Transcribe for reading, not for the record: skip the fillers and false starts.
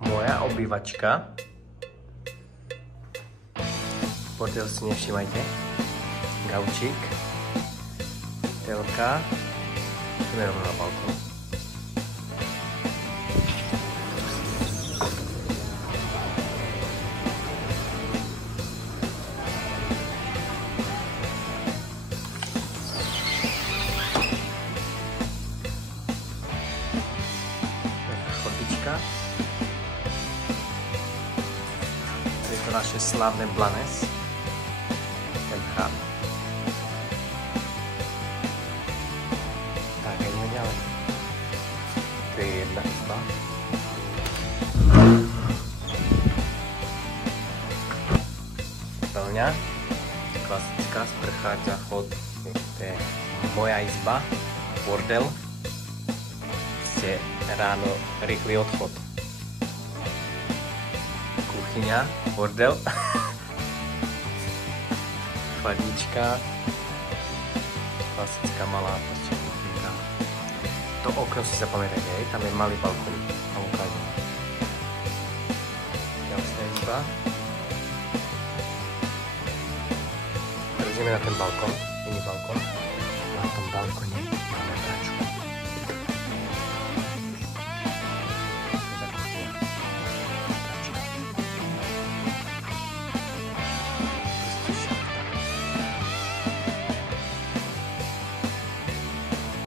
Moja obývačka. Bordel si nevšímajte. Gaučík. Telka. Ideme rovno na balkón. Je to naše slávne Blanes, ten chrám. Tak, ideme ďalej. Tu je jedna izba. Plňa, klasická sprcha, záchod, to je moja izba, bordel. Ráno rýchly odchod. Kuchyňa, bordel. Chladnička. Klasická malá kuchynka. To okno si zapamätajte, hej, tam je malý balkón. Tam ukážem. Ďalšia izba. Teraz ideme na ten balkón, iný balkón. Na tom balkóne máme